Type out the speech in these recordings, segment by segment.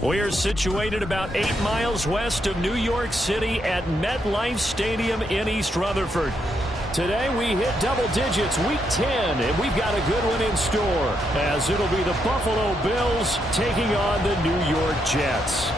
We're situated about 8 miles west of New York City at MetLife Stadium in East Rutherford. Today we hit double digits, week 10, and we've got a good one in store, as it'll be the Buffalo Bills taking on the New York Jets.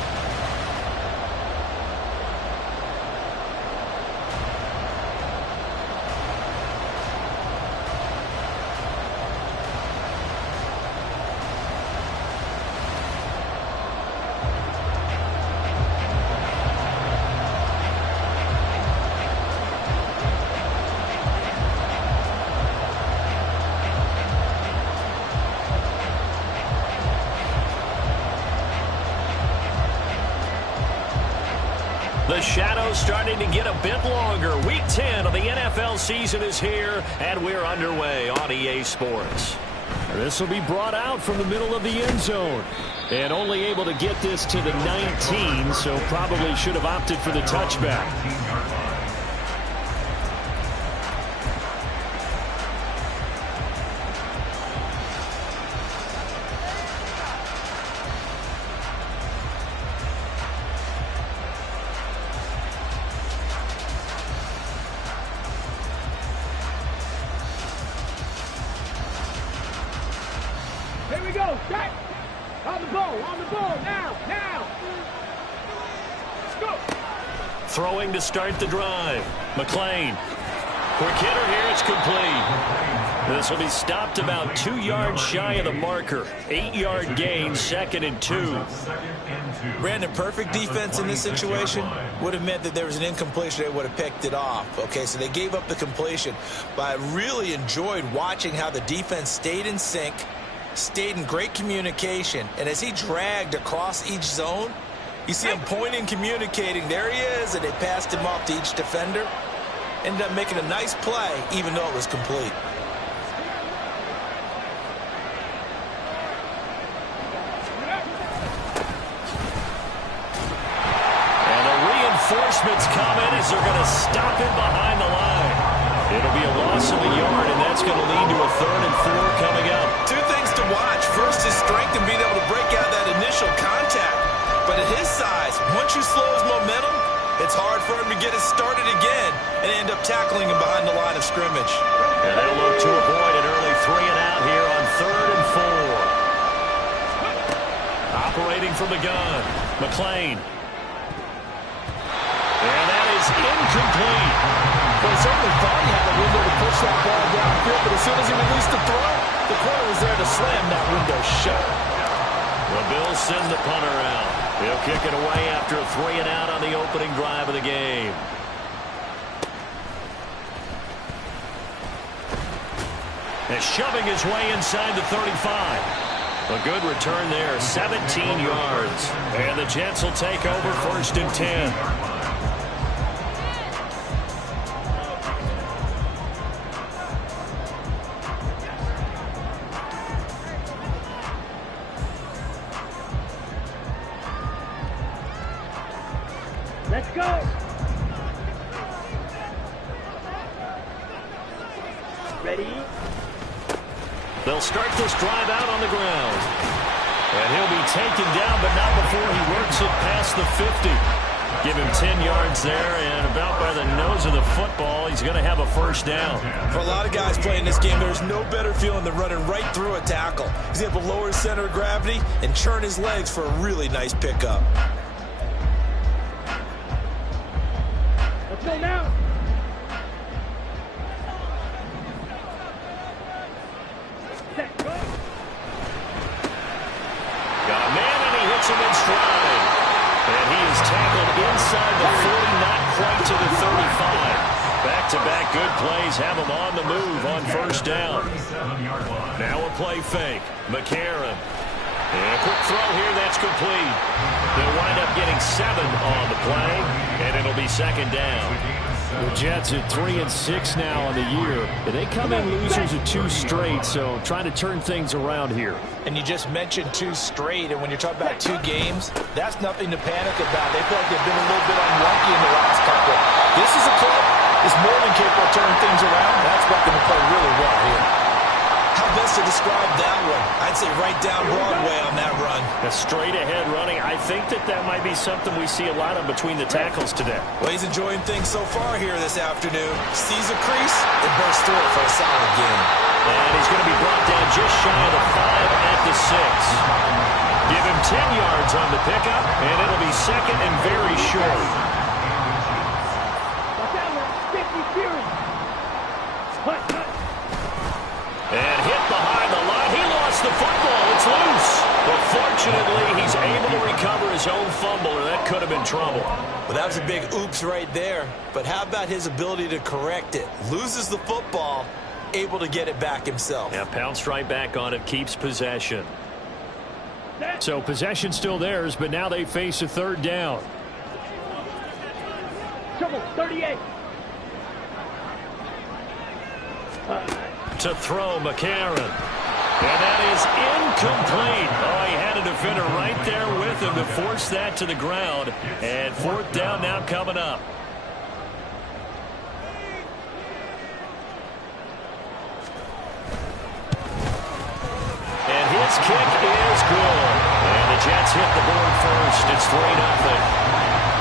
The shadow's starting to get a bit longer. Week 10 of the NFL season is here, and we're underway on EA Sports. This will be brought out from the middle of the end zone. And only able to get this to the 19, so probably should have opted for the touchback. Here we go, set! On the ball, now! Let's go! Throwing to start the drive. McLean. Quick hitter here, it's complete. This will be stopped about 2 yards shy of the marker. 8-yard gain, 2nd and 2. Brandon, perfect defense in this situation would have meant that there was an incompletion. They would have picked it off. Okay, so they gave up the completion. But I really enjoyed watching how the defense stayed in sync, stayed in great communication, and as he dragged across each zone, you see him pointing, communicating. There he is, and they passed him off to each defender. Ended up making a nice play, even though it was complete. And the reinforcements come in as they're going to stop him behind the line. It'll be a loss of a yard, and that's going to lead to a 3rd and 4 coming up. Two things to watch. First, his strength and being able to break out that initial contact. But at his size, once you slow his momentum, it's hard for him to get it started again and end up tackling him behind the line of scrimmage. And they'll look to avoid an early 3 and out here on 3rd and 4. Operating from the gun, McLean. And that is incomplete. Well, certainly thought he had a window to push that ball downfield, but as soon as he released the throw, the corner was there to slam that window shut. The Bills send the punter out. He'll kick it away after a 3 and out on the opening drive of the game. And shoving his way inside the 35. A good return there, 17 yards. And the Jets will take over 1st and 10. Let's go! Ready? They'll start this drive out on the ground. And he'll be taken down, but not before he works it past the 50. Give him 10 yards there, and about by the nose of the football, he's going to have a 1st down. For a lot of guys playing this game, there's no better feeling than running right through a tackle. He's able to lower his center of gravity and churn his legs for a really nice pickup. Let's go now! Set, go! Got a man, and he hits him in stride. And he is tackled inside the 40, not quite to the 35. Back-to-back good plays have him on the move on 1st down. Now a play fake. McCarron. And a quick throw here, that's complete. They'll wind up getting 7 on the play, and it'll be 2nd down. The Jets at 3-6 now on the year. And they come in losers of 2 straight, so trying to turn things around here. And you just mentioned 2 straight, and when you're talking about 2 games, that's nothing to panic about. They feel like they've been a little bit unlucky in the last couple. This is a club that's more than capable of turning things around. That's what going to play really well here. How best words to describe that one. I'd say right down Broadway on that run. A straight-ahead running. I think that might be something we see a lot of between the tackles today. Well, he's enjoying things so far here this afternoon. Sees a crease and bursts through it for a solid gain. And he's going to be brought down just shy of the 5 at the 6. Give him 10 yards on the pickup, and it'll be second and very short. And hit behind the line. He lost the football. It's loose. But fortunately, he's able to recover his own fumble, or that could have been trouble. Well, that was a big oops right there. But how about his ability to correct it? Loses the football, able to get it back himself. Yeah, pounced right back on it, keeps possession. So possession still theirs, but now they face a third down. Trouble, 38. To throw, McCarron. And that is incomplete. Oh, he had a defender right there with him to force that to the ground. And fourth down now coming up. And his kick is good. And the Jets hit the board first. It's 3-0.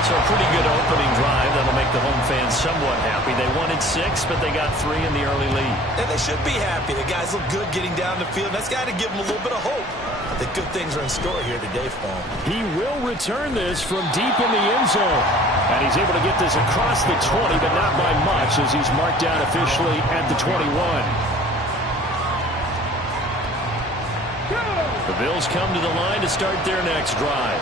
So a pretty good opening drive. That'll make the home fans somewhat happy. They wanted 6, but they got 3 in the early lead. And they should be happy. The guys look good getting down the field. That's got to give them a little bit of hope that good things are in store here today for them. He will return this from deep in the end zone. And he's able to get this across the 20, but not by much as he's marked down officially at the 21. The Bills come to the line to start their next drive.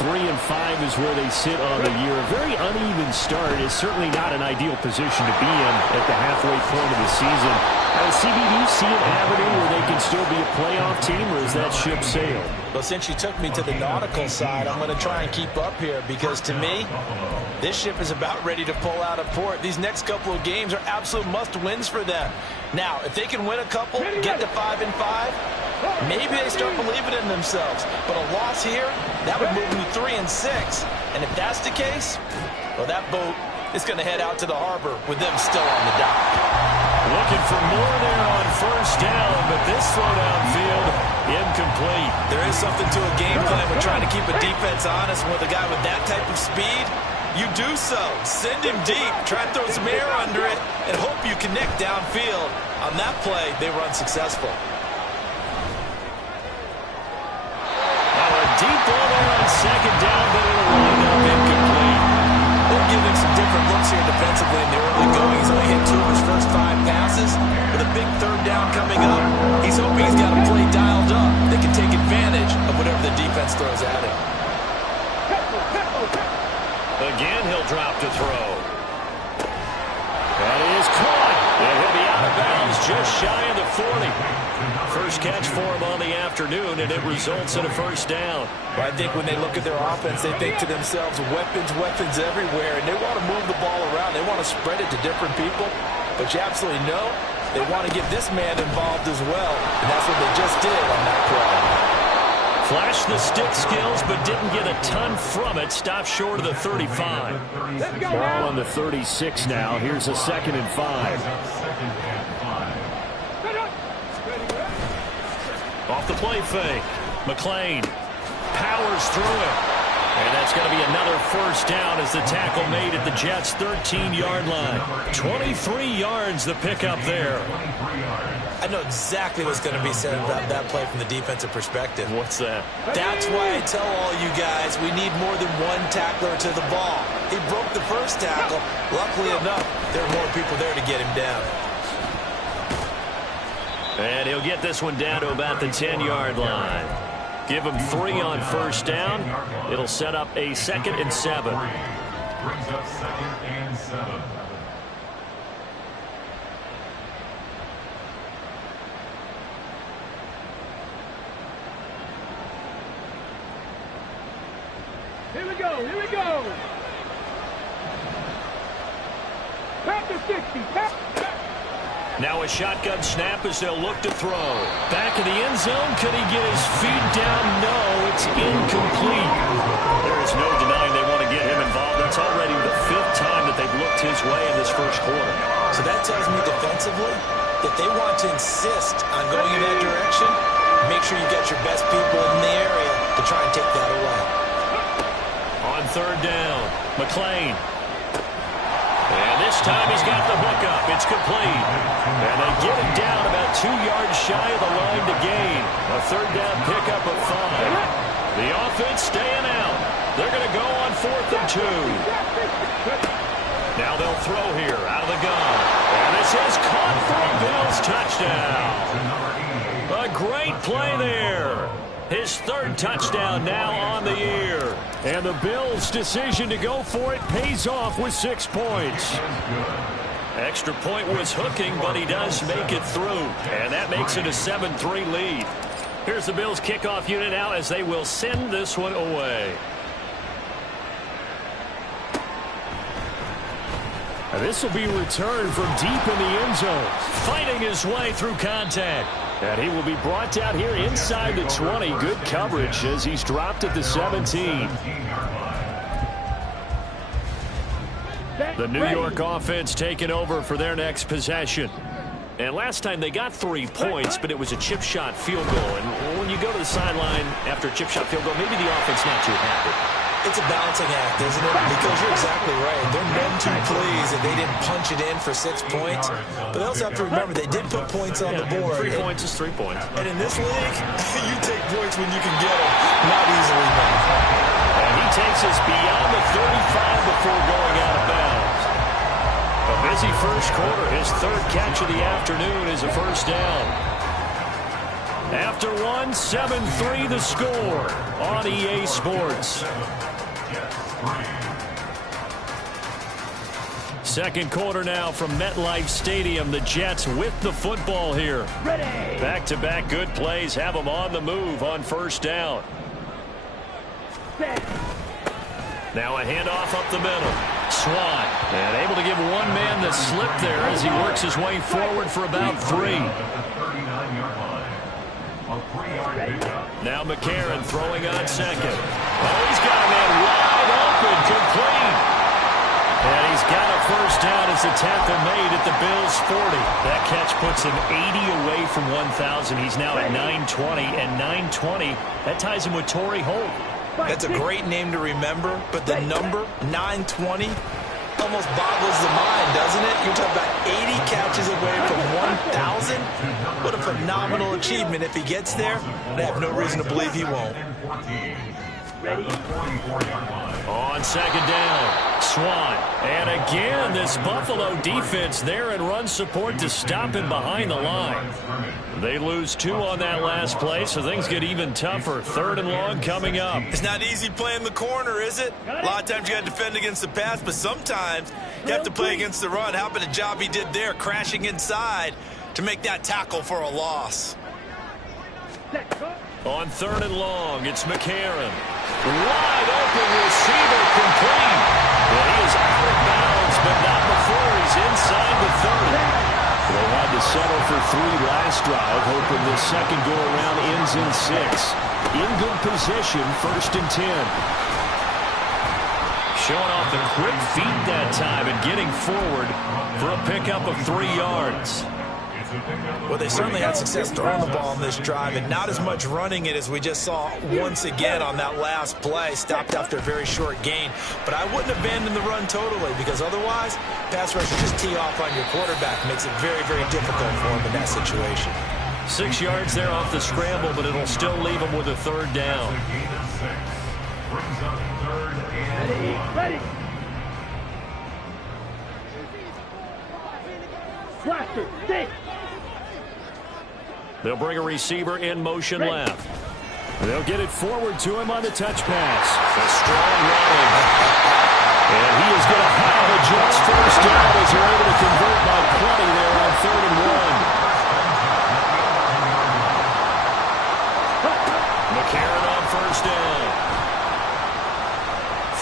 3-5 is where they sit on the year. A very uneven start is certainly not an ideal position to be in at the halfway point of the season. CB, do you see an avenue where they can still be a playoff team, or is that ship sailed? Well, since you took me to the nautical side, I'm going to try and keep up here because, to me, this ship is about ready to pull out of port. These next couple of games are absolute must-wins for them. Now, if they can win a couple, get to 5-5, maybe they start believing in themselves. But a loss here, that would move them to 3-6. And if that's the case, well, that boat is going to head out to the harbor with them still on the dock. Looking for more there on first down, but this throw downfield, incomplete. There is something to a game plan with trying to keep a defense honest. With a guy with that type of speed, you do so. Send him deep, try and throw some air under it, and hope you connect downfield. On that play, they were unsuccessful. Deep ball there on second down, but it'll wind up incomplete. They're giving some different looks here defensively in the early going. He's only hit 2 of his first 5 passes. With a big third down coming up, he's hoping he's got a play dialed up. They can take advantage of whatever the defense throws at him. Again, he'll drop to throw. That is caught. And he'll be out of bounds just shy of the 40. First catch for him on the afternoon, and it results in a first down. Well, I think when they look at their offense, they think to themselves, weapons everywhere, and they want to move the ball around. They want to spread it to different people, but you absolutely know they want to get this man involved as well, and that's what they just did on that play. Flashed the stick skills, but didn't get a ton from it. Stopped short of the 35. Ball on the 36 now. Here's a 2nd and 5. Off the play fake. McLean powers through it. And that's going to be another first down as the tackle made at the Jets' 13-yard line. 23 yards the pickup there. I know exactly what's going to be said about that play from the defensive perspective. What's that? That's why I tell all you guys we need more than one tackler to the ball. He broke the first tackle. Luckily enough, there are more people there to get him down. And he'll get this one down to about the 10-yard line. Give him 3 on first down. It'll set up a 2nd and 7. Brings up 2nd and 7. Here we go, here we go. Back to 60, Now a shotgun snap as they'll look to throw. Back in the end zone. Could he get his feet down? No, it's incomplete. There is no denying they want to get him involved. That's already the 5th time that they've looked his his way in this first quarter. So that tells me defensively that they want to insist on going in that direction. Make sure you get your best people in the area to try and take that away. On third down, McLean. And this time he's got the hook up. It's complete. And they get him down about 2 yards shy of the line to gain. A third down pickup of 5. The offense staying out. They're going to go on 4th and 2. Now they'll throw here out of the gun. And this is caught for a Bills touchdown. A great play there. His 3rd touchdown now on the year. And the Bills' decision to go for it pays off with 6 points. Extra point was hooking, but he does make it through. And that makes it a 7-3 lead. Here's the Bills' kickoff unit now as they will send this one away. And this will be returned from deep in the end zone. Fighting his way through contact. And he will be brought down here inside the 20. Good coverage as he's dropped at the 17. The New York offense taking over for their next possession. And last time they got 3 points, but it was a chip shot field goal. And when you go to the sideline after a chip shot field goal, maybe the offense not too happy. It's a balancing act, isn't it? Because you're exactly right. They're none too pleased that they didn't punch it in for 6 points. But they also have to remember they did put points on the board. 3 points is 3 points. And in this league, you take points when you can get them. Not easily done. And he takes us beyond the 35 before going out of bounds. A busy first quarter. His 3rd catch of the afternoon is a first down. After 1, 7-3 the score on EA Sports. Second quarter now from MetLife Stadium. The Jets with the football here. Back-to-back good plays have them on the move on first down. Now a handoff up the middle. Swann, and able to give one man the slip there as he works his way forward for about 3. Now McCarron throwing on second. Oh, he's got a man wide open, complete. And he's got a first down as the tackle made at the Bills' 40. That catch puts him 80 away from 1,000. He's now at 920, and 920, that ties him with Torrey Holt. That's a great name to remember, but the number, 920, almost boggles the mind, doesn't it? You're talking about 80 catches away from 1,000. What a phenomenal achievement. If he gets there, I have no reason to believe he won't. On second down, Swann. And again, this Buffalo defense there in run support to stop him behind the line. They lose 2 on that last play, so things get even tougher. 3rd and long coming up. It's not easy playing the corner, is it? A lot of times you got to defend against the pass, but sometimes you have to play against the run. How about the job he did there, crashing inside to make that tackle for a loss? On 3rd and long, it's McCarron. Wide open receiver, complete. And he is out of bounds, but not before he's inside the 30. They had to settle for 3 last drive, hoping the second go-around ends in 6. In good position, 1st and 10. Showing off the quick feet that time and getting forward for a pickup of 3 yards. Well, they certainly had success throwing the ball on this drive, and not as much running it as we just saw once again on that last play. Stopped after a very short gain. But I wouldn't abandon the run totally, because otherwise, pass rush will just tee off on your quarterback. Makes it very, very difficult for him in that situation. 6 yards there off the scramble, but it'll still leave him with a 3rd down. Ready. Blaster, stick. They'll bring a receiver in motion left. They'll get it forward to him on the touch pass. A strong running. And he is going to have a just first down as they're able to convert by 20 there on 3rd and 1. McCarron on first down.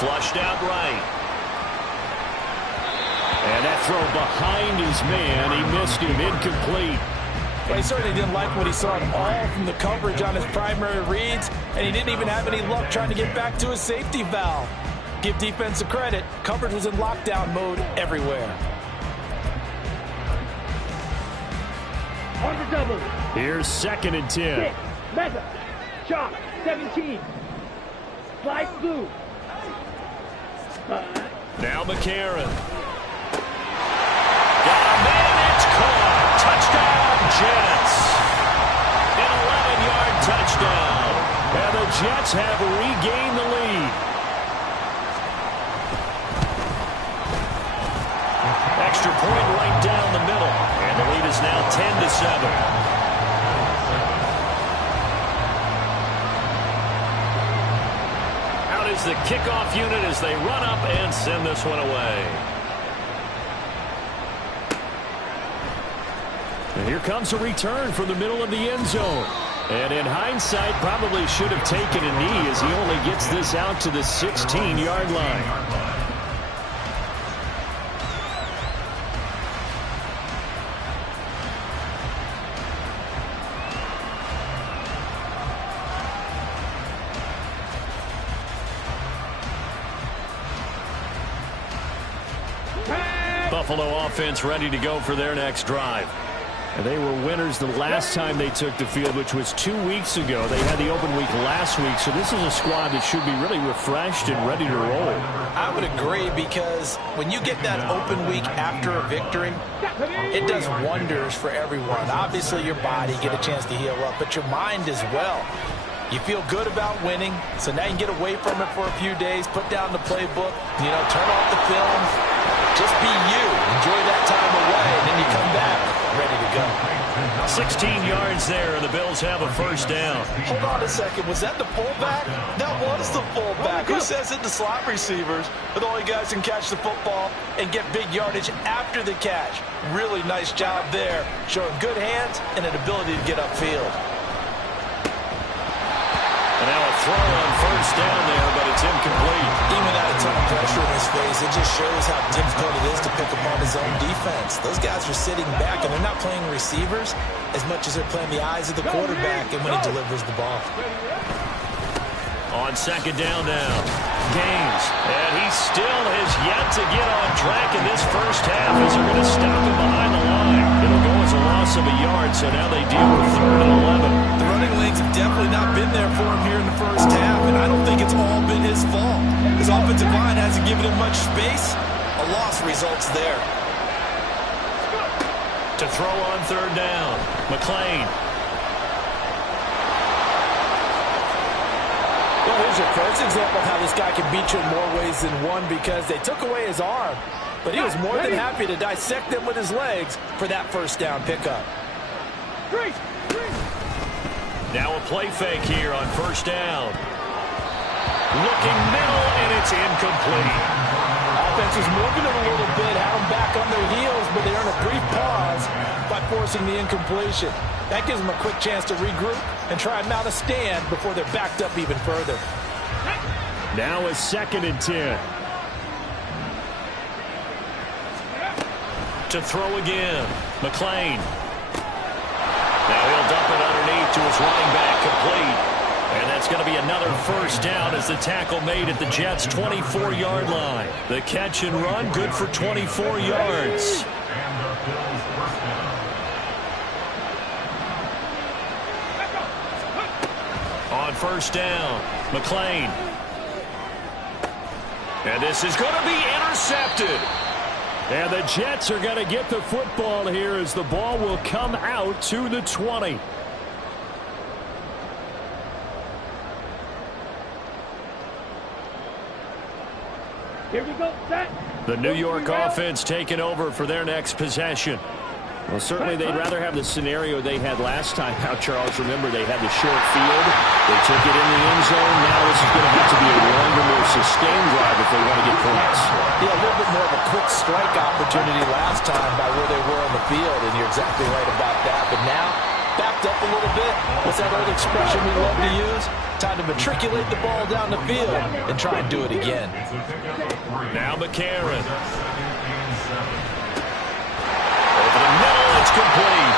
Flushed out right. And that throw behind his man. He missed him, incomplete. Well, he certainly didn't like what he saw at all from the coverage on his primary reads, and he didn't even have any luck trying to get back to his safety valve. Give defense a credit. Coverage was in lockdown mode everywhere. On the double. Here's 2nd and 10. 6. Meza. Chop. 17. Slide through. Now McCarron. Got a man, it's caught. Touchdown, Jets. An 11-yard touchdown. And the Jets have regained the lead. Extra point right down the middle. And the lead is now 10-7. Is the kickoff unit as they run up and send this one away. And here comes a return from the middle of the end zone. And in hindsight, probably should have taken a knee as he only gets this out to the 16-yard line. Buffalo offense ready to go for their next drive. And they were winners the last time they took the field, which was 2 weeks ago. They had the open week last week, so this is a squad that should be really refreshed and ready to roll. I would agree, because when you get that open week after a victory, it does wonders for everyone. Obviously, your body get a chance to heal up, but your mind as well. You feel good about winning, so now you can get away from it for a few days, put down the playbook, turn off the film. Just be you. Enjoy that time away, and then you come back ready to go. 16 yards there, and the Bills have a first down. Hold on a second. Was that the fullback? That was the fullback. Who says it? The slot receivers are the only guys who can catch the football and get big yardage after the catch. Really nice job there, showing good hands and an ability to get upfield. And now a throw on first down there, but it's incomplete. Even without a ton of pressure in his face, it just shows how difficult it is to pick apart his own defense. Those guys are sitting back, and they're not playing receivers as much as they're playing the eyes of the quarterback and when he delivers the ball. On second down now, Gaines. And he still has yet to get on track in this first half as they're going to stop him behind the line. It'll go as a loss of a yard, so now they deal with 3rd and 11. The running lanes have definitely not been there for him here in the first half, and I don't think it's all been his fault. His offensive line hasn't given him much space. A loss results there. To throw on 3rd down, McClain. Well, here's your first example of how this guy can beat you in more ways than one, because they took away his arm, but he was more than happy to dissect them with his legs for that first down pickup. Now a play fake here on first down. Looking middle, and it's incomplete. Offense is moving it a little bit, had them back on their heels, but they earn a brief pause by forcing the incompletion. That gives them a quick chance to regroup and try and mount a stand before they're backed up even further. Now a 2nd and 10. To throw again, McClain. Now he'll dump it underneath to his running back, complete. And that's going to be another first down as the tackle made at the Jets' 24-yard line. The catch and run, good for 24 yards. On first down, McClain. And this is going to be intercepted. And the Jets are going to get the football here as the ball will come out to the 20. Here we go, set. The New York offense taking over for their next possession. Well, certainly they'd rather have the scenario they had last time out, Charles. Remember, they had the short field. They took it in the end zone. Now this is going to have to be a longer, more sustained drive if they want to get points. Yeah, a little bit more of a quick strike opportunity last time by where they were on the field, and you're exactly right about that. But now, backed up a little bit. What's that old expression we love to use? Time to matriculate the ball down the field and try and do it again. Now McCarron. Over the middle, it's complete.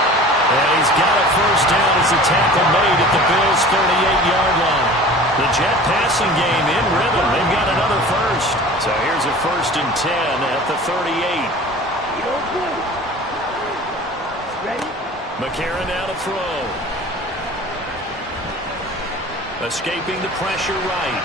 And he's got a first down as the tackle made at the Bills' 38-yard line. The Jet passing game in rhythm. They've got another first. So here's a 1st and 10 at the 38. McCarron now to throw. Escaping the pressure right.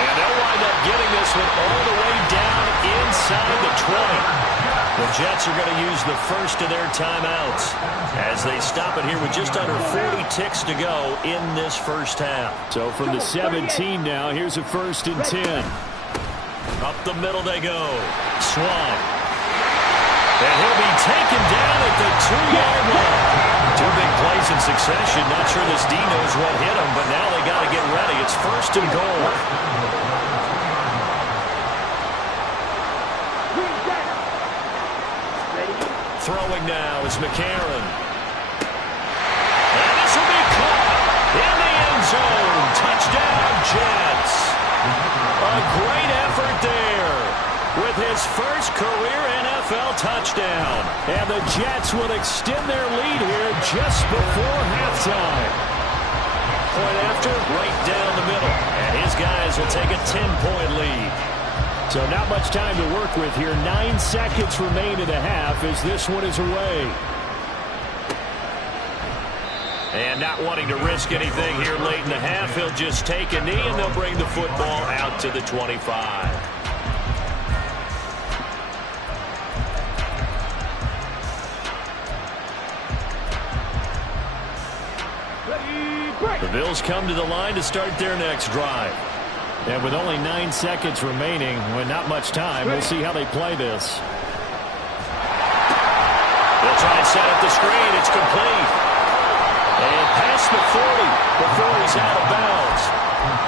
And they'll wind up getting this one all the way down inside the 20. The Jets are going to use the first of their timeouts as they stop it here with just under 40 ticks to go in this first half. So from the 17 now, here's a 1st and 10. Up the middle they go. Swamp. And he'll be taken down at the 2-yard line. 2 big plays in succession. Not sure this D knows what hit him, but now they got to get ready. It's 1st and goal. Throwing now is McCarron. And this will be caught in the end zone. Touchdown, Jets. A great effort there with his first career NFL touchdown. And the Jets will extend their lead here just before halftime. Point after, right down the middle. And his guys will take a 10-point lead. So not much time to work with here. 9 seconds remain in the half as this one is away. And not wanting to risk anything here late in the half, he'll just take a knee and they'll bring the football out to the 25. The Bills come to the line to start their next drive. And with only 9 seconds remaining, with not much time, we'll see how they play this. They'll try and set up the screen. It's complete. And past the 40 before he's out of bounds.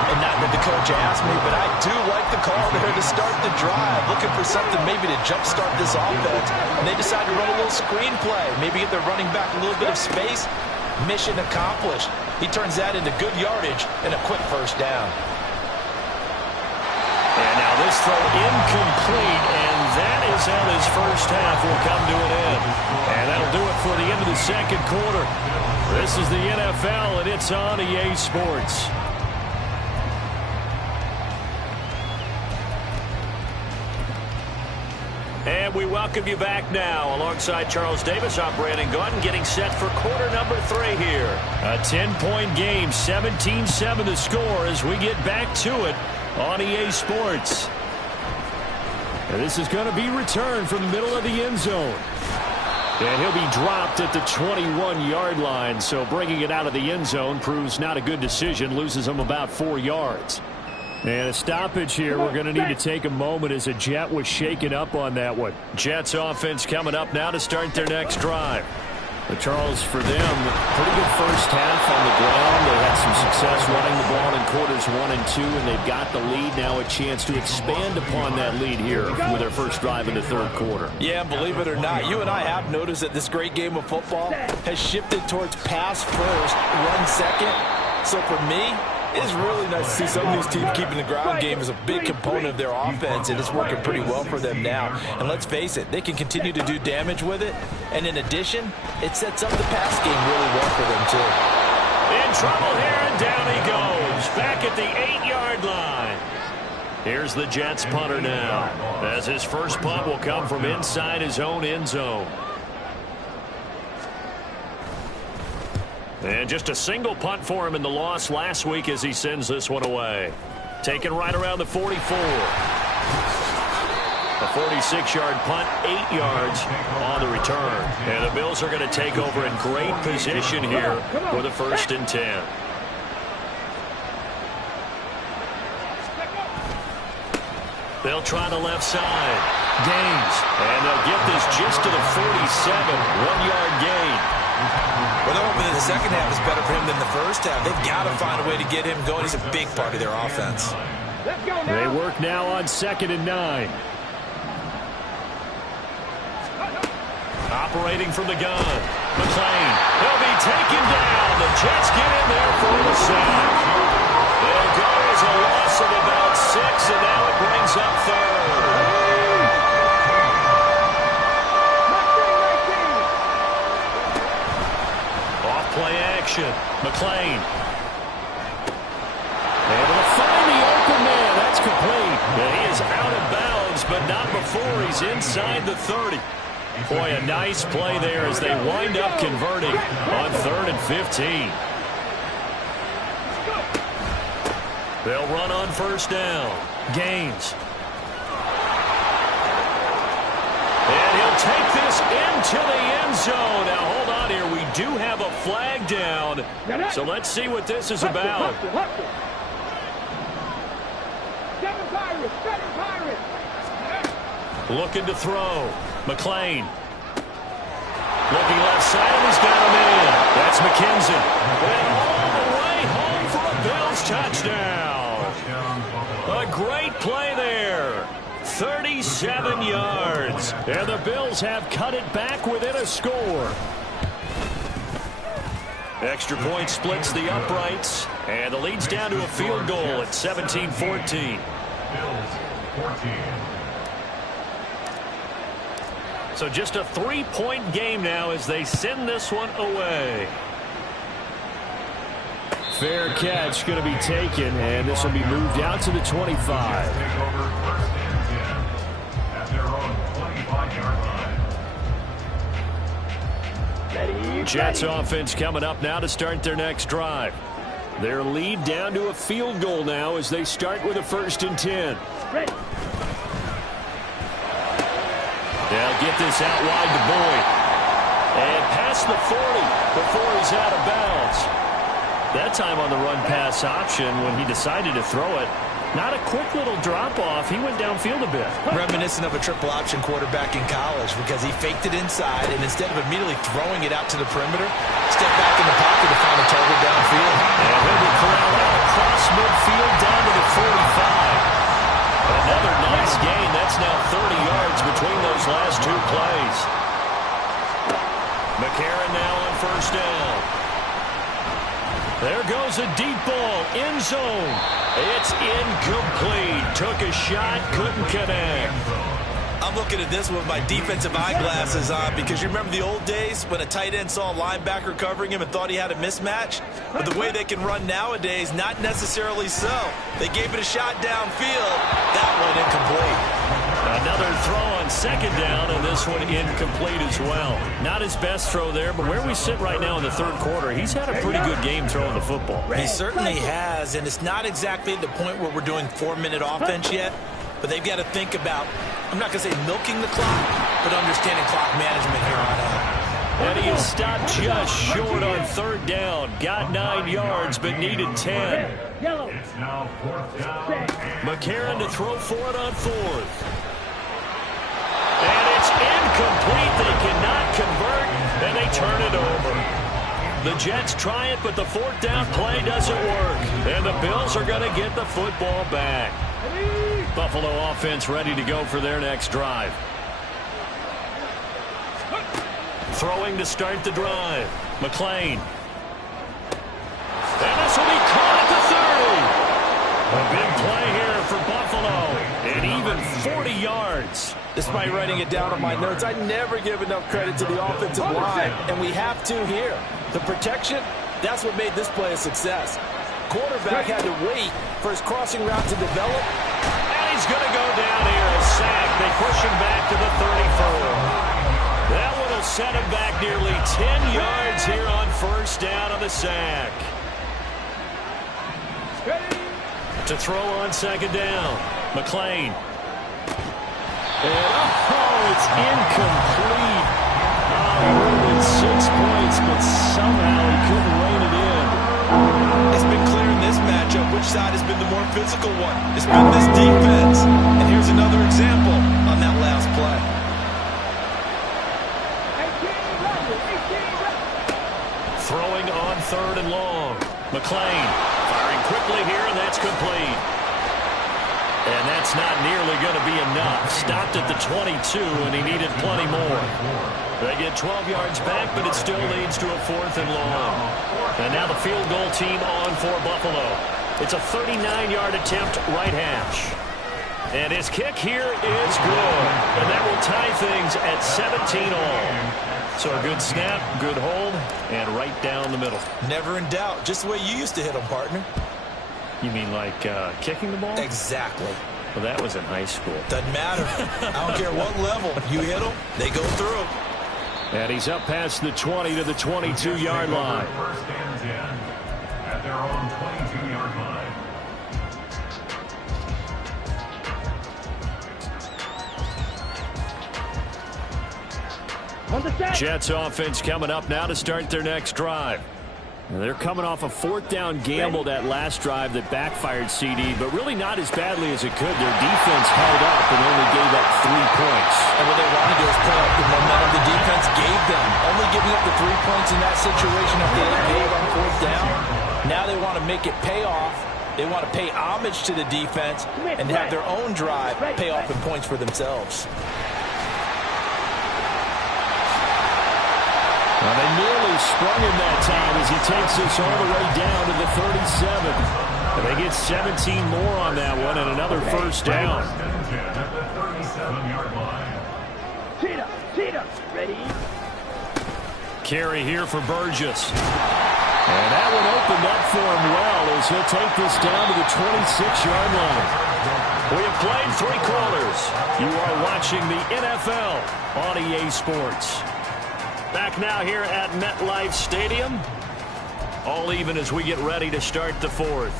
And not that the coach asked me, but I do like the call there to start the drive. Looking for something maybe to jumpstart this offense. And they decide to run a little screen play. Maybe get their running back a little bit of space. Mission accomplished. He turns that into good yardage and a quick first down. And now this throw incomplete, and that is how this first half will come to an end. And that'll do it for the end of the second quarter. This is the NFL, and it's on EA Sports. And we welcome you back now. Alongside Charles Davis, I'm Brandon Gaudin, getting set for quarter number 3 here. A 10-point game, 17-7 the score as we get back to it on EA Sports. And this is going to be returned from the middle of the end zone. And he'll be dropped at the 21-yard line, so bringing it out of the end zone proves not a good decision, loses him about 4 yards. And a stoppage here. We're going to need to take a moment as a Jet was shaken up on that one. Jets offense coming up now to start their next drive. But Charles, for them, pretty good first half on the ground. They had some success running the ball in quarters 1 and 2, and they've got the lead now, a chance to expand upon that lead here with their first drive in the third quarter. Yeah, believe it or not, you and I have noticed that this great game of football has shifted towards pass first, run second. So for me, it's really nice to see some of these teams keeping the ground game as a big component of their offense, and it's working pretty well for them now. And let's face it, they can continue to do damage with it. And in addition, it sets up the pass game really well for them, too. In trouble here, and down he goes. Back at the 8-yard line. Here's the Jets punter now, as his first punt will come from inside his own end zone. And just a single punt for him in the loss last week as he sends this one away. Taken right around the 44. A 46-yard punt, 8 yards on the return. And the Bills are going to take over in great position here for the 1st and 10. They'll try the left side. Gains. And they'll get this just to the 47. 1-yard gain. Well, they're hoping that the second half is better for him than the first half. They've got to find a way to get him going. He's a big part of their offense. Let's go now. They work now on 2nd and 9. Operating from the gun. McClain. He'll be taken down. The Jets get in there for the sack. They'll go as a loss of about 6, and now it brings up 3rd. Off play action. McClain. Yeah, he is out of bounds, but not before he's inside the 30. Boy, a nice play there as they wind up converting on 3rd and 15. They'll run on 1st down. Gaines. And he'll take this into the end zone. Now, hold on here. We do have a flag down. So let's see what this is about. Looking to throw. McLean. Looking left side, and he's got him in. That's McKenzie. And all the way home for a Bills touchdown. A great play there. 37 yards. And the Bills have cut it back within a score. Extra point splits the uprights. And the lead's down to a field goal at 17-14. Bills 14. So just a 3-point game now as they send this one away. Fair catch going to be taken, and this will be moved out to the 25. Take over 1st and 10 at their own 25-yard line. Jets offense coming up now to start their next drive. Their lead down to a field goal now as they start with a 1st and 10. They'll get this out wide to Boyd. And past the 40 before he's out of bounds. That time on the run pass option when he decided to throw it. Not a quick little drop off. He went downfield a bit. Reminiscent of a triple option quarterback in college because he faked it inside and instead of immediately throwing it out to the perimeter, stepped back in the pocket to find a target downfield. And he'll be corralled out across midfield down to the 45. Another nice gain. That's now 30 yards between those last 2 plays. McCarron now on 1st down. There goes a deep ball. End zone. It's incomplete. Took a shot. Couldn't connect. I'm looking at this with my defensive eyeglasses on because you remember the old days when a tight end saw a linebacker covering him and thought he had a mismatch? But the way they can run nowadays, not necessarily so. They gave it a shot downfield. That one incomplete. Another throw on 2nd down, and this one incomplete as well. Not his best throw there, but where we sit right now in the 3rd quarter, he's had a pretty good game throwing the football. He certainly has, and it's not exactly the point where we're doing 4-minute offense yet, but they've got to think about, I'm not going to say milking the clock, but understanding clock management here on out. And he is stopped just short on 3rd down. Got 9 yards, but needed 10. It's now 4th down. McCarron to throw for it on 4th. And it's incomplete. They cannot convert, and they turn it over. The Jets try it, but the 4th down play doesn't work. And the Bills are going to get the football back. Buffalo offense ready to go for their next drive. Throwing to start the drive. McLean. And this will be caught at the 30. A big play here for Buffalo. And even 40 yards. Despite writing it down on my notes, I never give enough credit to the offensive line, and we have to here. The protection, that's what made this play a success. Quarterback had to wait for his crossing route to develop. And he's going to go down here, a sack. They push him back to the 34. That one will set him back nearly 10 yards here on 1st down on the sack. To throw on 2nd down. McLean. And it's incomplete. He wanted 6 points, but somehow he couldn't rein it in. It's been clear in this matchup which side has been the more physical one. It's been this defense. And here's another example on that last play. Throwing on 3rd and long. McLean firing quickly here, and that's complete. And that's not nearly going to be enough. Stopped at the 22, and he needed plenty more. They get 12 yards back, but it still leads to a 4th and long. And now the field goal team on for Buffalo. It's a 39-yard attempt, right hash. And his kick here is good. And that will tie things at 17 all. So a good snap, good hold, and right down the middle. Never in doubt. Just the way you used to hit them, partner. You mean like kicking the ball? Exactly. Well, that was in high school. Doesn't matter. I don't care what level. You hit them, they go through. And he's up past the 20 to the 22-yard line. First and 10 at their own 22-yard line. Jets offense coming up now to start their next drive. And they're coming off a fourth down gamble that last drive that backfired CD, but really not as badly as it could. Their defense held up and only gave up 3 points. And what they wanted to do is play up the momentum the defense gave them. Only giving up the 3 points in that situation after they paid on fourth down. Now they want to make it pay off. They want to pay homage to the defense and have their own drive pay off in points for themselves. Well, they nearly sprung him that time as he takes this all the way down to the 37. And they get 17 more on that one and another first down. Cheetah, ready? Carry here for Burgess. And that one opened up for him well as he'll take this down to the 26-yard line. We have played 3 quarters. You are watching the NFL on EA Sports. Back now here at MetLife Stadium. All even as we get ready to start the fourth.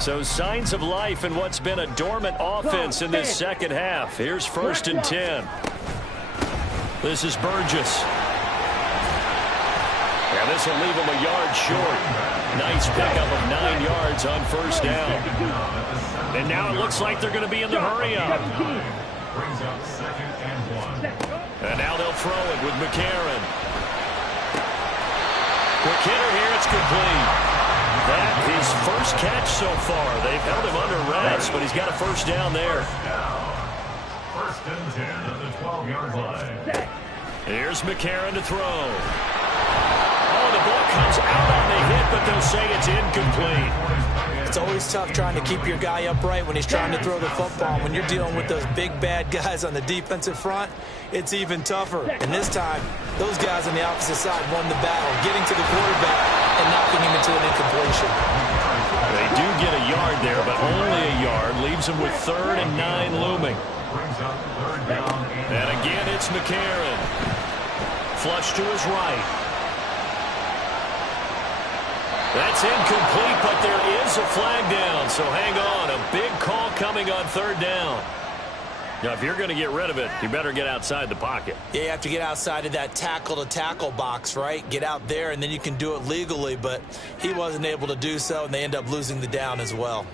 So signs of life in what's been a dormant offense in this second half. Here's first and 10. This is Burgess. And this will leave him a yard short. Nice pickup of 9 yards on first down. And now it looks like they're going to be in the hurry-up. Brings up second and 1. And now they'll throw it with McCarron. Quick hitter here, it's complete. That his first catch so far. They've held him under wraps, but he's got a first down there. First and 10 at the 12-yard line. Here's McCarron to throw. Oh, the ball comes out on the hit, but they'll say it's incomplete. It's always tough trying to keep your guy upright when he's trying to throw the football. When you're dealing with those big, bad guys on the defensive front, it's even tougher. And this time, those guys on the opposite side won the battle, getting to the quarterback and knocking him into an incompletion. They do get a yard there, but only a yard. Leaves them with 3rd and 9 looming. And again, it's McCarron. Flush to his right. That's incomplete, but there is a flag down, so hang on. A big call coming on 3rd down. Now, if you're going to get rid of it, you better get outside the pocket. Yeah, you have to get outside of that tackle-to-tackle box, right? Get out there, and then you can do it legally, but he wasn't able to do so, and they end up losing the down as well.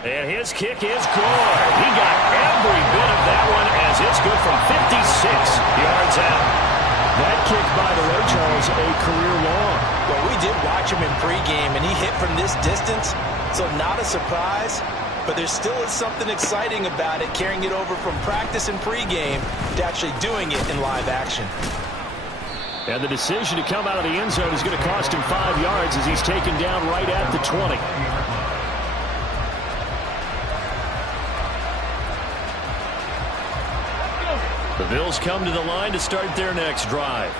And his kick is good. He got every bit of that one as it's good from 56 yards out. That kick, by the way, Charles, a career long. Well, we did watch him in pregame, and he hit from this distance, so not a surprise. But there still is something exciting about it, carrying it over from practice and pregame to actually doing it in live action. And the decision to come out of the end zone is going to cost him 5 yards as he's taken down right at the 20. The Bills come to the line to start their next drive.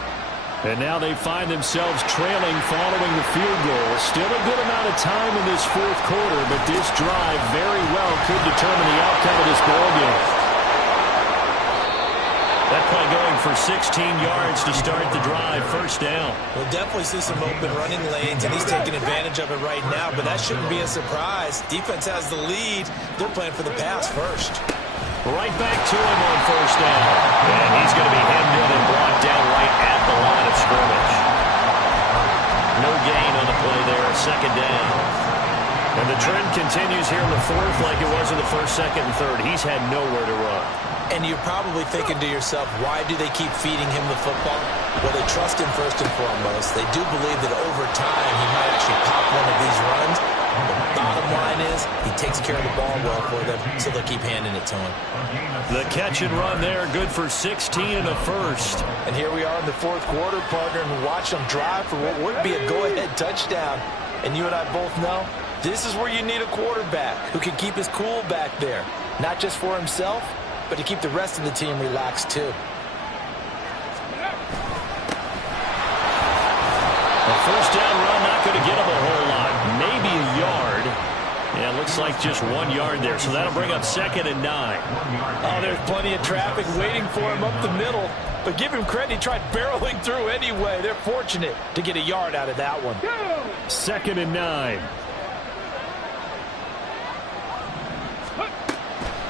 And now they find themselves trailing following the field goal. Still a good amount of time in this fourth quarter, but this drive very well could determine the outcome of this ballgame. That play going for 16 yards to start the drive, first down. We'll definitely see some open running lanes, and he's taking advantage of it right now, but that shouldn't be a surprise. Defense has the lead. They're playing for the pass first. Right back to him on first down. And he's going to be hemmed in and blocked down right at the line of scrimmage. No gain on the play there, second down. And the trend continues here in the fourth like it was in the first, second, and third. He's had nowhere to run. And you're probably thinking to yourself, why do they keep feeding him the football? Well, they trust him first and foremost. They do believe that over time he might actually pop one of these runs. The bottom line is he takes care of the ball well for them, so they'll keep handing it to him. The catch and run there, good for 16 and a first. And here we are in the fourth quarter, partner, and watch them drive for what would be a go-ahead touchdown. And you and I both know this is where you need a quarterback who can keep his cool back there, not just for himself, but to keep the rest of the team relaxed too. Yeah, looks like just 1 yard there, so that'll bring up 2nd and 9. Oh, there's plenty of traffic waiting for him up the middle. But give him credit, he tried barreling through anyway. They're fortunate to get a yard out of that one. 2nd and 9.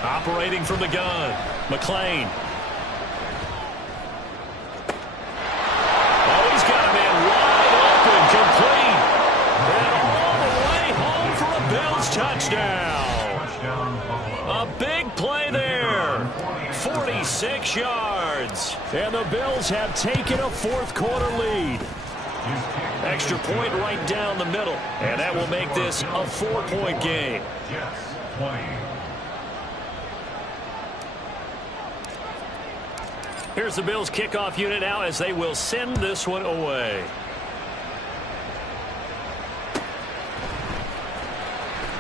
Operating from the gun, McLean. Oh, he's got a man wide open, complete. And all the way home for a Bills touchdown. A big play there. 46 yards. And the Bills have taken a fourth-quarter lead. Extra point right down the middle. And that will make this a 4-point game. Here's the Bills kickoff unit now as they will send this one away.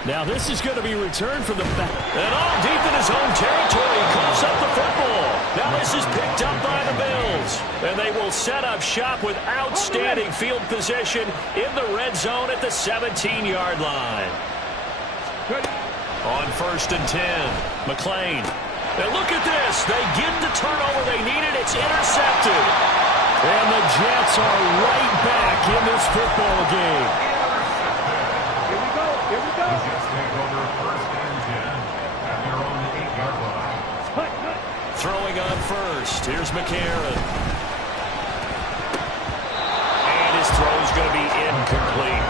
Now this is going to be returned from the back. And all deep in his own territory. He coughs up the football. Now this is picked up by the Bills. And they will set up shop with outstanding field position in the red zone at the 17-yard line. On 1st and 10, McLean. And look at this. They get the turnover they needed. It's intercepted. And the Jets are right back in this football game. Here we go. Here we go. The Jets take over 1st and 10 at their own 8-yard line. Throwing on first. Here's McCarron. And his throw's going to be incomplete.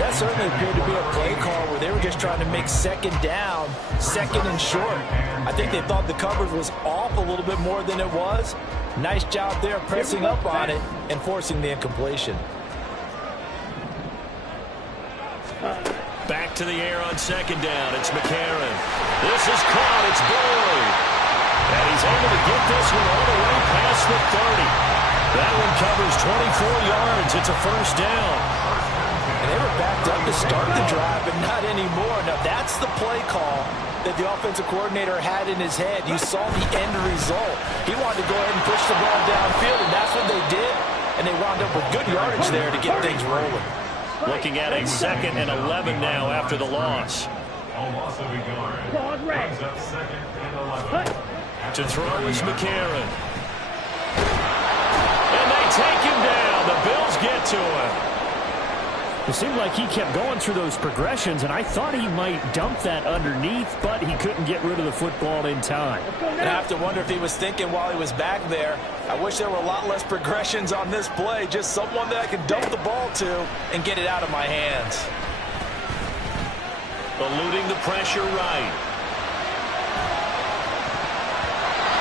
That certainly appeared to be a play call where they were just trying to make 2nd down, 2nd and short. I think they thought the coverage was off a little bit more than it was. Nice job there pressing up on it and forcing the incompletion. Back to the air on 2nd down. It's McCarron. This is caught. It's Boyd. And he's able to get this one all the way past the 30. That one covers 24 yards. It's a 1st down. And they were backed up to start the drive, but not anymore. Now, that's the play call that the offensive coordinator had in his head. You saw the end result. He wanted to go ahead and push the ball downfield, and that's what they did. And they wound up with good yardage there to get things rolling. Looking at a 2nd and 11 now after the loss. A loss of a yard. Brings up 2nd and 11. To throw is McCarron. And they take him down. The Bills get to him. It seemed like he kept going through those progressions, and I thought he might dump that underneath, but he couldn't get rid of the football in time. And I have to wonder if he was thinking while he was back there, I wish there were a lot less progressions on this play, just someone that I could dump the ball to and get it out of my hands. Eluding the pressure right.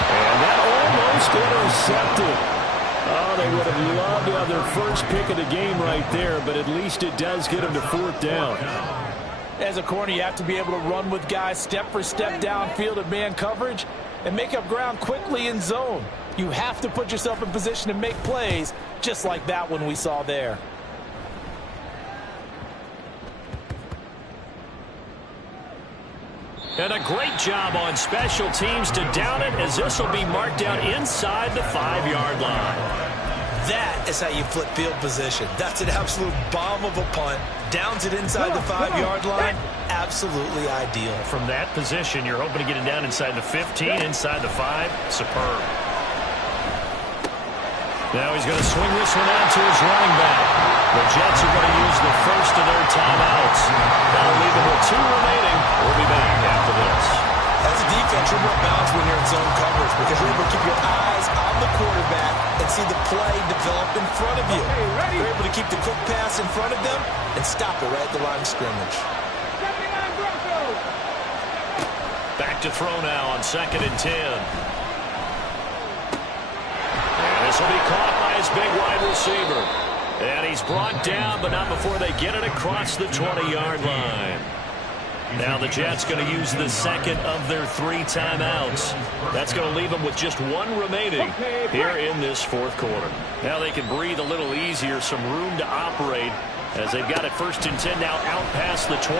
And that almost intercepted. Oh, they would have loved to have their first pick of the game right there, but at least it does get them to 4th down. As a corner, you have to be able to run with guys step for step downfield at man coverage and make up ground quickly in zone. You have to put yourself in position to make plays just like that one we saw there. And a great job on special teams to down it, as this will be marked down inside the 5-yard line. That is how you flip field position. That's an absolute bomb of a punt. Downs it inside the 5-yard line. Absolutely ideal. From that position, you're hoping to get it down inside the 15, inside the 5. Superb. Now he's going to swing this one out to his running back. The Jets are going to use the first of their timeouts. That'll leave them with 2 remaining. We'll be back after this. As a defense, you're more balanced when you're in zone coverage because you're able to keep your eyes on the quarterback and see the play develop in front of you. You're able to keep the quick pass in front of them and stop it right at the line of scrimmage. Back to throw now on 2nd and 10. This will be caught by his big wide receiver. And he's brought down, but not before they get it across the 20-yard line. Now the Jets going to use the second of their 3 timeouts. That's going to leave them with just 1 remaining here in this 4th quarter. Now they can breathe a little easier, some room to operate as they've got it 1st and 10 now out past the 20.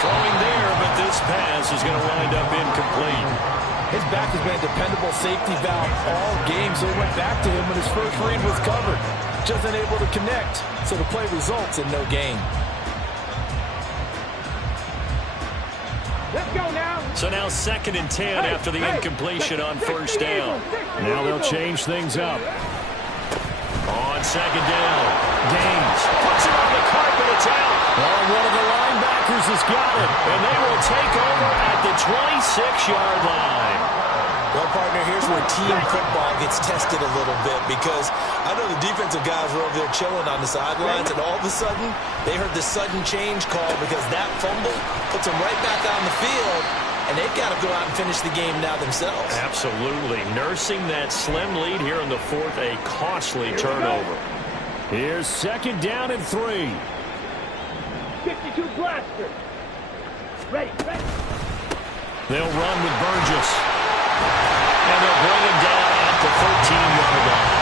Throwing there, but this pass is going to wind up incomplete. His back has been a dependable safety valve all game, so it went back to him when his first read was covered. Just unable to connect, so the play results in no gain. Let's go now. So now 2nd and 10 after the incompletion on first down. Now they'll change things up. On 2nd down, Gaines puts it on the carpet. It's out. Oh, one of the linebackers has got it, and they will take over at the 26-yard line. Well, partner, here's where team football gets tested a little bit, because I know the defensive guys were over there chilling on the sidelines, and all of a sudden, they heard the sudden change call because that fumble puts them right back on the field, and they've got to go out and finish the game now themselves. Absolutely. Nursing that slim lead here in the 4th, a costly turnover. Here's 2nd down and 3. 52 blaster. Ready. They'll run with Burgess. And they'll bring him down at the 13-yard line.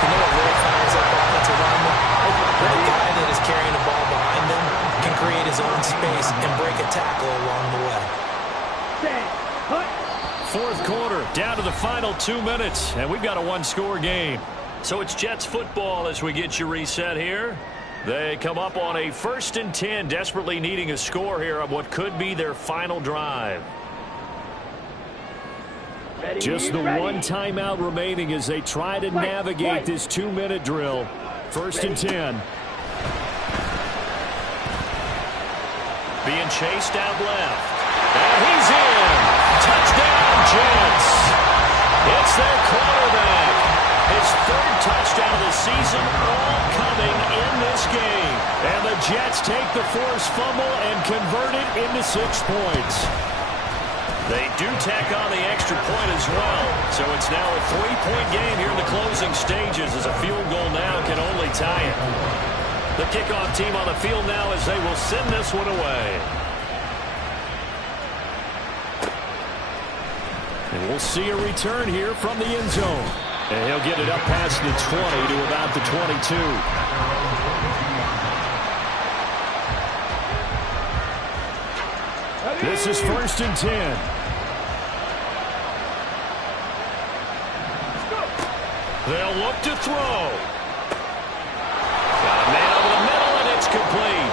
You know what really fires up offensive linemen? When a guy that is carrying the ball behind them can create his own space and break a tackle along the way. 4th quarter, down to the final 2 minutes, and we've got a one-score game. So it's Jets football as we get you reset here. They come up on a 1st and 10, desperately needing a score here on what could be their final drive. Just the one timeout remaining as they try to navigate this 2-minute drill. 1st and 10. Being chased out left. And he's in. Touchdown, Jets. It's their quarterback. His 3rd touchdown of the season, all coming in this game. And the Jets take the forced fumble and convert it into 6 points. They do tack on the extra point as well. So it's now a 3-point game here in the closing stages as a field goal now can only tie it. The kickoff team on the field now as they will send this one away. And we'll see a return here from the end zone. And he'll get it up past the 20 to about the 22. This is 1st and 10. They'll look to throw. Got a man over the middle, and it's complete.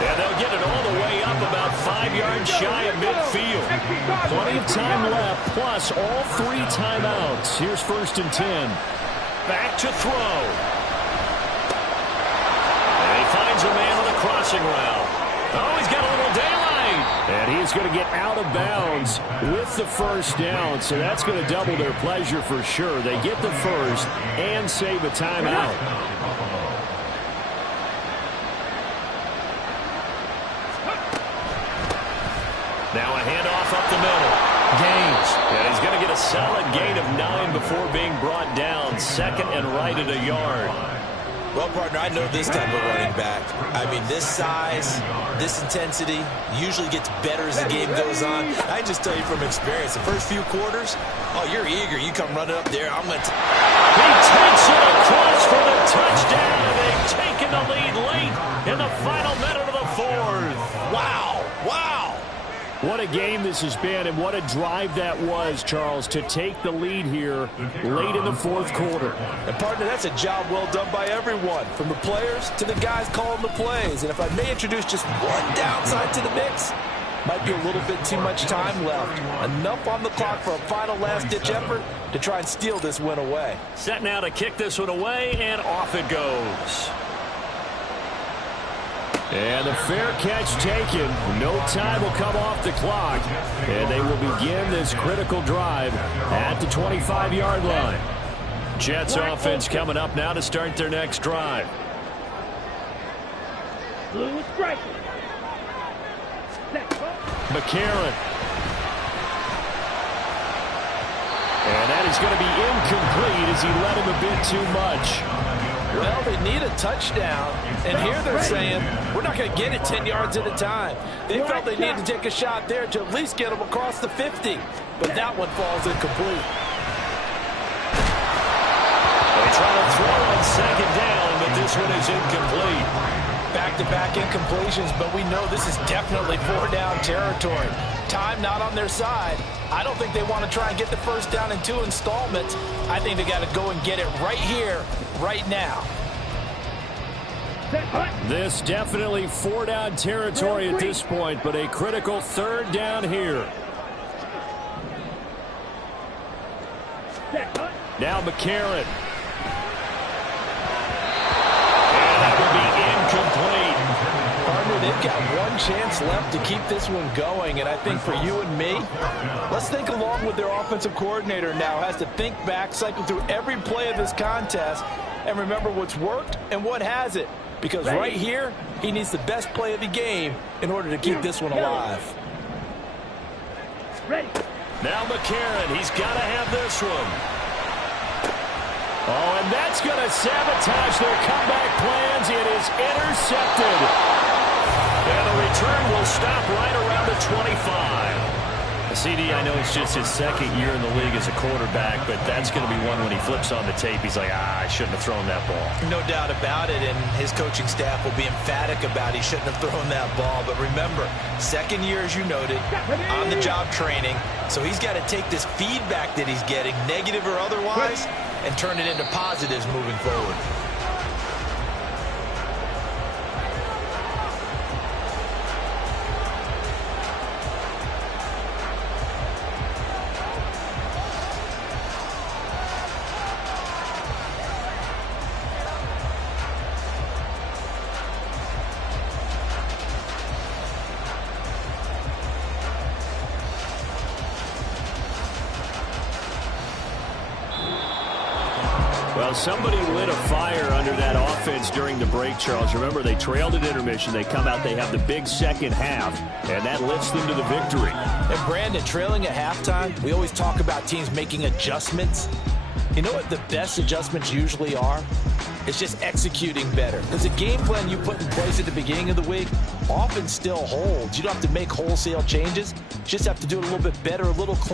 And they'll get it all the way up about 5 yards shy of midfield. Plenty of time left, plus all 3 timeouts. Here's 1st and 10. Back to throw. And he finds a man on a crossing route. Oh, he's got a little daylight. And he's going to get out of bounds with the 1st down, so that's going to double their pleasure for sure. They get the 1st and save a timeout. Now a handoff up the middle. Gaines. And he's going to get a solid gain of 9 before being brought down. 2nd and right at a yard. Well, partner, I know this type of running back. I mean, this size, this intensity usually gets better as the game goes on. I just tell you from experience, the first few quarters, oh, you're eager. You come running up there. I'm going to... He takes it across for the touchdown, and they've taken the lead late in the final minute of the 4th. Wow. What a game this has been, and what a drive that was, Charles, to take the lead here late in the 4th quarter. And, partner, that's a job well done by everyone, from the players to the guys calling the plays. And if I may introduce just one downside to the mix, might be a little bit too much time left. Enough on the clock for a final last-ditch effort to try and steal this win away. Set now to kick this one away, and off it goes. And a fair catch taken. No time will come off the clock. And they will begin this critical drive at the 25-yard line. Jets offense coming up now to start their next drive. Blue is striking. McCarron. And that is going to be incomplete as he led him a bit too much. Well, they need a touchdown, and here they're saying, we're not going to get it 10 yards at a time. They felt they needed to take a shot there to at least get them across the 50, but that one falls incomplete. They try to throw on 2nd down, but this one is incomplete. Back-to-back incompletions, but we know this is definitely 4-down territory. Time not on their side. I don't think they want to try and get the 1st down in 2 installments. I think they got to go and get it right here, right now. This definitely 4-down territory at this point, but a critical 3rd down here. Now McCarron. And that will be incomplete. Partner, they've got one chance left to keep this one going, and I think for you and me, let's think along with their offensive coordinator now. Has to think back, cycle through every play of this contest, and remember what's worked and what hasn't. Because right here, he needs the best play of the game in order to keep this one alive. Now McCarron, he's got to have this one. Oh, and that's going to sabotage their comeback plans. It is intercepted. And the return will stop right around the 25. CD, I know it's just his 2nd year in the league as a quarterback, but that's going to be one when he flips on the tape. He's like, I shouldn't have thrown that ball. No doubt about it, and his coaching staff will be emphatic about he shouldn't have thrown that ball. But remember, 2nd year, as you noted, on-the-job training. So he's got to take this feedback that he's getting, negative or otherwise, and turn it into positives moving forward. Well, somebody lit a fire under that offense during the break, Charles. Remember, they trailed at intermission. They come out, they have the big second half, and that lifts them to the victory. And Brandon, trailing at halftime, we always talk about teams making adjustments. You know what the best adjustments usually are? It's just executing better. Because the game plan you put in place at the beginning of the week often still holds. You don't have to make wholesale changes. You just have to do it a little bit better, a little cleaner.